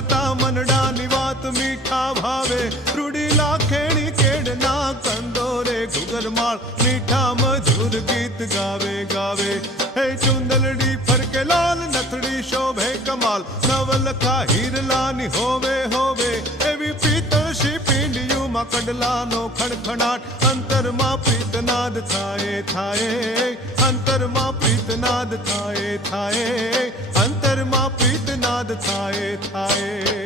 સાંભળતા મનડાની વાત મીઠા ભાવે રૂડી લાખેણી કેડના કંદોરે ઘુગરમાળ મીઠા મજૂર ગીત ગાવે ગાવે હે ચુંદલડી ફરકે લાલ નથડી શોભે કમાલ નવલખા હીરલાની હોવે હોવે એવી પિત્તળ શીપીંડિયુંમાં કડલાનો ખડખડાટ અંતરમાં પ્રીતનાદ થાય થાય અંતરમાં પ્રીતનાદ થાય થાય અંતરમાં પ્રીતનાદ થાય થાય